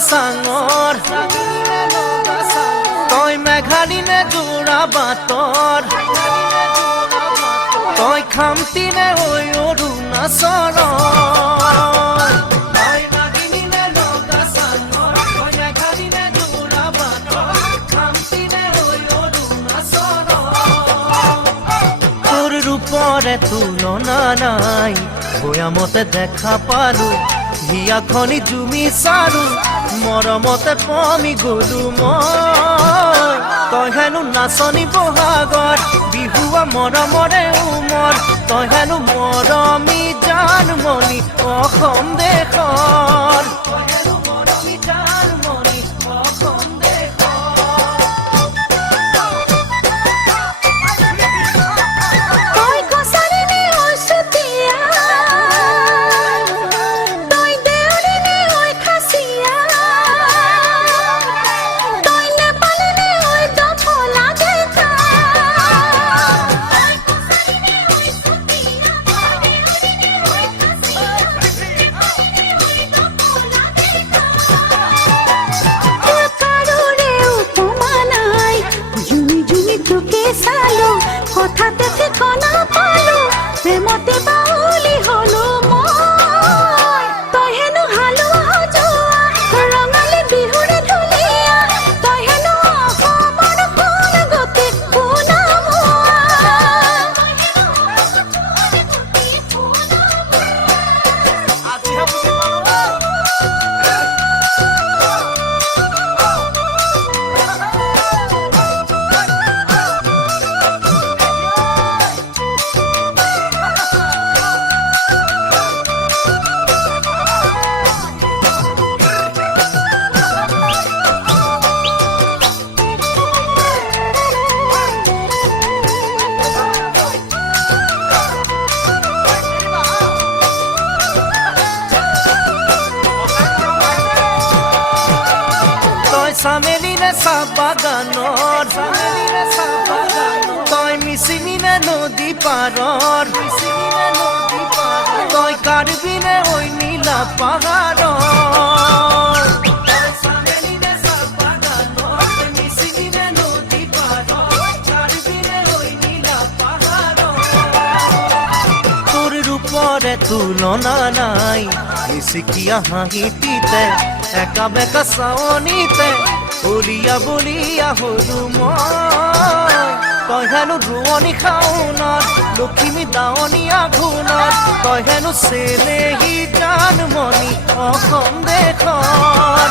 চাঙৰ তই মেঘালী নে যোৰা বাটৰ তই খামটি নে ঐ অৰুণাচলৰ পৰে তুলনা নাই বয়ামতে দেখা পালো হিয়া খনি জুমি চালো মৰমতে কমি গলো মই তই হেনো নাচনি বহাগত বিহুৱা মৰমৰে উমৰ তই হেনো মৰমী জানমণি অসম দেশৰ হঠাতে ঠিকনা পালো প্ৰেমতে বাউলি হলো মই তই হেনো হালোৱা সজোৱা ৰঙালী বিহুৰে ধুনীয়া তই হেনো অসমৰ কোন গতি চামেলি নে চাহ বাগানৰ তই মিচিমি নে নদী পাৰৰ তই কাৰ্বি নে ঐ নীলা পাহাৰৰ তোৰ ৰূপৰে তুলনা নাই মিচিকিয়া হাঁহিটিতে একা বেকা চাৱনিতে বলিয়া বলিয়া হলো মই তই হেনো ৰোৱনী খাওনত লখিমী দাৱনী আঘোণত তই হেনো চেনেহী জানমণি অসম দেশৰ